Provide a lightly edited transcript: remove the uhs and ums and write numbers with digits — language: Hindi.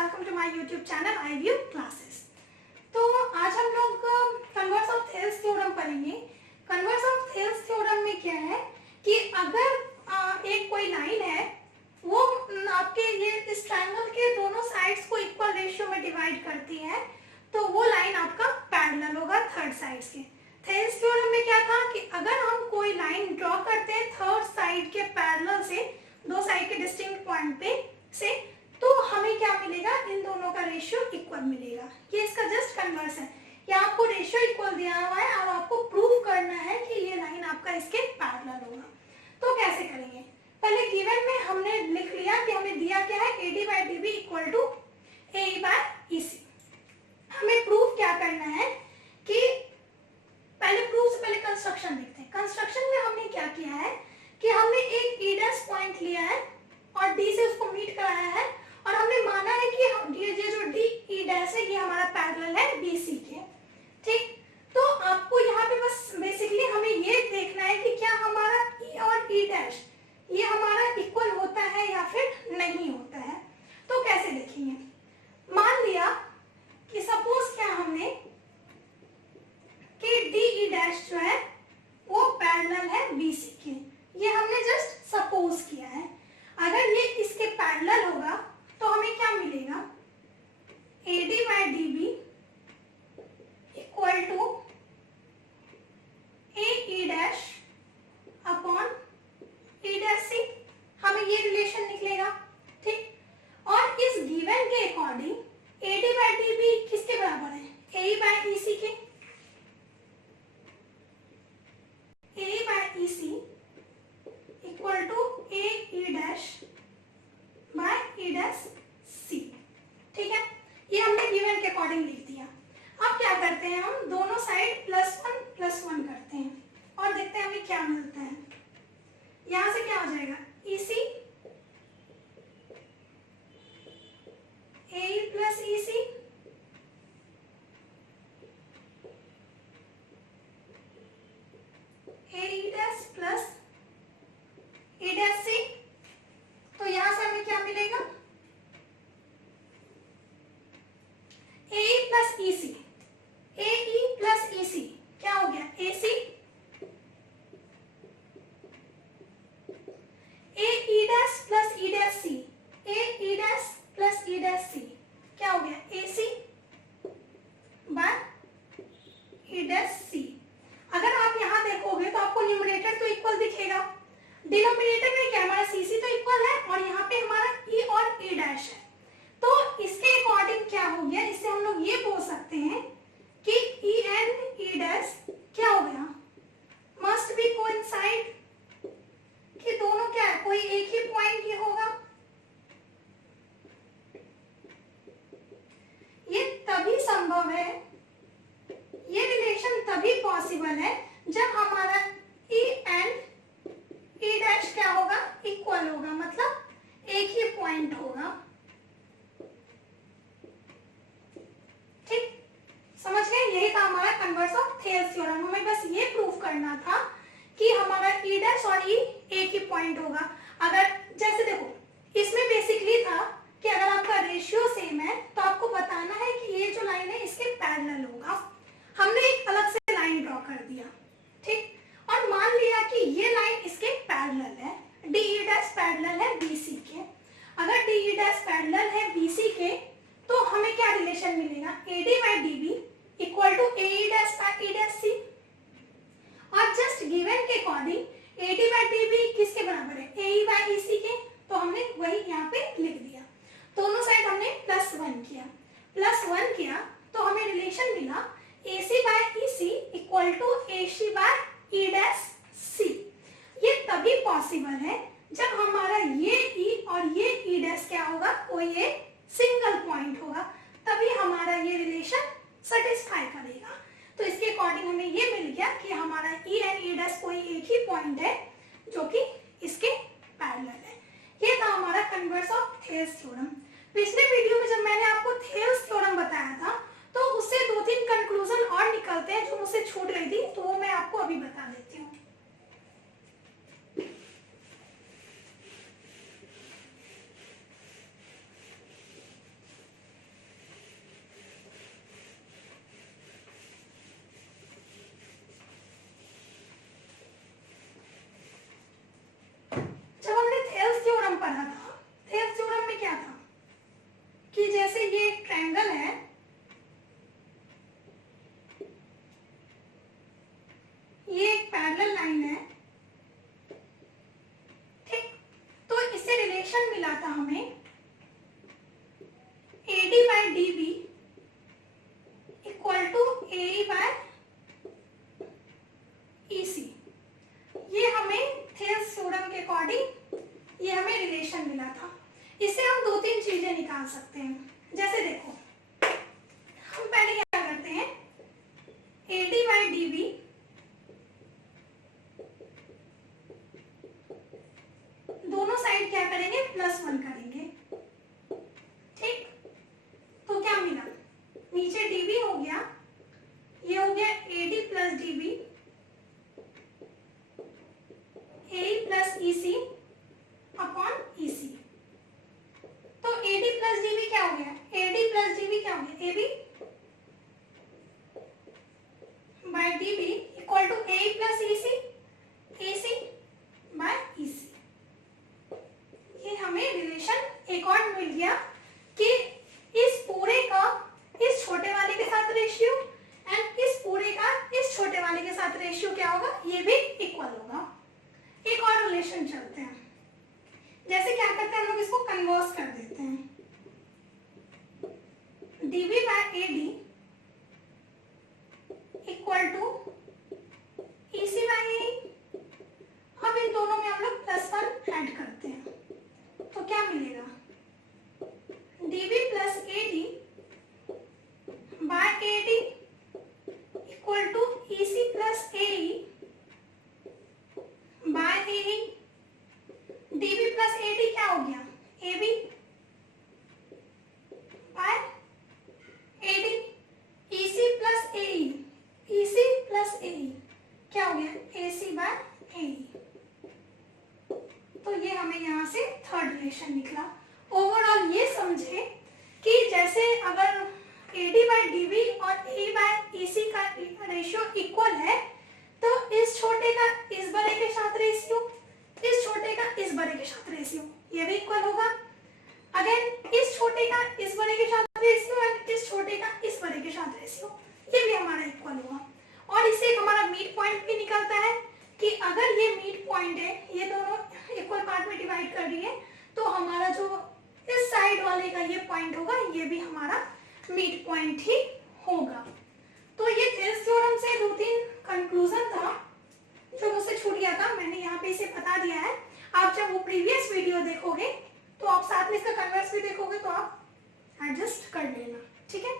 Welcome to my YouTube channel iView क्लासेस। तो आज हम लोग कन्वर्स ऑफ थेल्स थ्योरम पढ़ेंगे। कन्वर्स ऑफ थेल्स थ्योरम में क्या है कि अगर एक कोई लाइन है वो आपके ये इस ट्रायंगल के दोनों साइड्स को इक्वल रेशियो में डिवाइड करती है तो वो लाइन आपका पैरेलल होगा थर्ड साइड के। थेल्स थ्योरम में क्या था कि अगर हम कोई लाइन ड्रॉ करते हैं थर्ड साइड के पैरेलल से, दो साइड के डिस्टिंक्ट पॉइंट पे से, तो हमें क्या मिलेगा, इन दोनों का रेशियो इक्वल मिलेगा। ये इसका जस्ट कन्वर्स है। यहाँ आपको रेशियो इक्वल दिया हुआ है और आपको प्रूव करना है कि ये लाइन आपका इसके पैरेलल होगा। तो कैसे करेंगे? पहले गिवन में हमने लिख लिया कि हमें दिया क्या है, AD by DB equal to AE by EC। हमें प्रूफ क्या करना है कि पहले प्रूफ से पहले कंस्ट्रक्शन देखते हैं। कंस्ट्रक्शन में हमने क्या किया है कि हमने एक E' पॉइंट लिया है और D से उसको मीट कराया है और हमने माना है कि ये जो DE' है ये हमारा पैरेलल है BC के। ठीक, तो आपको यहाँ पे बस बेसिकली हमें ये देखना है कि क्या हमारा E और E' ये हमारा इक्वल होता है या फिर नहीं होता है। तो कैसे देखेंगे? मान लिया कि सपोज क्या हमने कि DE' जो है वो पैरेलल है BC के। ये हमने जस्ट सपोज किया है। अगर ये इसके पैरेलल होगा तो हमें क्या मिलेगा, AD by DB equal to AE' upon E', हमें ये रिलेशन निकलेगा। ठीक, और इस गिवन के अकॉर्डिंग AD बाई DB किसके बराबर है, AE बाई EC के। AE by EC equal to AE' by E', ठीक है। ये हमने गिवन के अकॉर्डिंग लिख दिया। अब क्या करते हैं, हम दोनों साइड +1 करते हैं और देखते हैं हमें क्या मिलता है। यहां से क्या हो जाएगा, EC AE plus EC AE' plus E', तो यहां से हमें क्या मिलेगा, AE plus EC, AE plus EC क्या हो गया, AC, AE' plus E', AE' plus E' क्या हो गया, AC बाय E'। अगर आप यहाँ देखोगे तो आपको न्यूमरेटर तो इक्वल दिखेगा, डिनोमिनेटर में क्या हमारा CC तो इक्वल है और यहाँ पे हमारा E और E' है। तो इसके अकॉर्डिंग क्या हो गया, इससे हम लोग ये बोल सकते हैं कि E and E' क्या हो गया, मस्ट बी कोइंसाइड, कि दोनों क्या है, कोई एक ही पॉइंट ये होगा। ये तभी संभव है, ये रिलेशन तभी पॉसिबल है जब हमारा E and E' क्या होगा, इक्वल होगा, मतलब एक ही पॉइंट होगा। ठीक, समझ गए? यही था हमारा कन्वर्स ऑफ थेल्स थ्योरम। हमें बस ये प्रूफ करना था कि हमारा E' और E एक ही पॉइंट होगा। अगर जैसे देखो इसमें बेसिकली था कि अगर आपका रेशियो सेम है तो आपको बताना है कि ये जो लाइन है इसके पैरेलल होगा। हमने एक अलग से लाइन ड्रॉ कर दिया, ठीक, और मान लिया कि ये लाइन इसके पैरेलल है, DE' पैरेलल है BC के। अगर DE' पैरेलल है BC के तो हमें क्या रिलेशन मिलेगा, AD by DB equal to AE' by E'। और जस्ट गिवन के अकॉर्डिंग AD बाई DB किसके बराबर है, AE बाई EC के, तो हमने वही यहाँ पे लिख दिया। दोनों साइड हमने +1 किया तो हमें रिलेशन मिला AC by EC equal to AC by E'। ये तभी पॉसिबल है जब हमारा ये E और ये E' क्या होगा, कोई एक सिंगल पॉइंट होगा, तभी हमारा ये रिलेशन सेटिस्फाई करेगा। तो इसके अकॉर्डिंग हमें ये मिल गया कि हमारा E and E' कोई एक ही पॉइंट है जो कि इसके पैरेलल है। ये था हमारा कन्वर्स ऑफ थेल्स थ्योरम। पिछले वीडियो में जब मैंने आपको थेल्स थ्योरम बताया था तो उससे 2-3 कंक्लूजन और निकलते हैं जो मुझसे छूट गई थी, तो वो मैं आपको अभी बता देती हूँ। रिलेशन मिला था हमें AD by DB equal to AE by EC। ये हमें थेल्स थ्योरम के अकॉर्डिंग ये हमें रिलेशन मिला था। इससे हम दो तीन चीजें निकाल सकते हैं। जैसे देखो, हम पहले क्या करते हैं, AD by DB दोनों साइड क्या करेंगे, +1 करेंगे। ठीक, तो क्या मिला, नीचे DB हो गया, ये हो गया AD plus DB, AE plus EC upon EC। तो AD plus DB क्या हो गया, AD plus DB क्या हो गया, AB by DB equal to AE plus EC, AC by EC। ये हमें रिलेशन एक और मिल गया कि इस पूरे का इस छोटे वाले के साथ रेशियो एंड इस पूरे का इस छोटे वाले के साथ रेशियो क्या होगा, ये भी इक्वल होगा। एक और रिलेशन चलते हैं, जैसे क्या करते हैं हम लोग इसको कन्वर्स कर देते हैं, DB by AD equal to EC by AE। अब इन दोनों में हम लोग +1 ऐड करते हैं, तो क्या मिलेगा, DB plus AD by AD equal to EC plus AE by AE। DB plus AD क्या हो गया, AB by AD, EC plus AE, EC plus AE क्या हो गया, AC by AE। तो ये हमें यहाँ से थर्ड रिलेशन निकला। ओवरऑल ये समझे कि जैसे अगर AD by DB और AE by EC का रेशियो इक्वल है, तो इस छोटे का इस बड़े के साथ रेशियो, इस छोटे का इस बड़े के साथ रेशियो, ये भी इक्वल होगा। अगेन इस छोटे का इस बड़े के साथ रेशियो एंड इस छोटे का इस बड़े के साथ रेशियो, ये भी हमारा इक्वल होगा। और इससे एक हमारा मीड पॉइंट भी निकलता है कि अगर ये मीड पॉइंट है, ये दोनों इक्वल पार्ट में डिवाइड कर दिए, तो हमारा जो इस साइड वाले का ये पॉइंट होगा, ये भी हमारा मीड पॉइंट ही होगा। तो ये थेल्स थ्योरम से दो तीन कंक्लूजन था जो मुझसे छूट गया था, मैंने यहाँ पे इसे बता दिया है। आप जब वो प्रीवियस वीडियो देखोगे तो आप साथ में इसका कन्वर्स भी देखोगे, तो आप एडजस्ट कर लेना, ठीक है।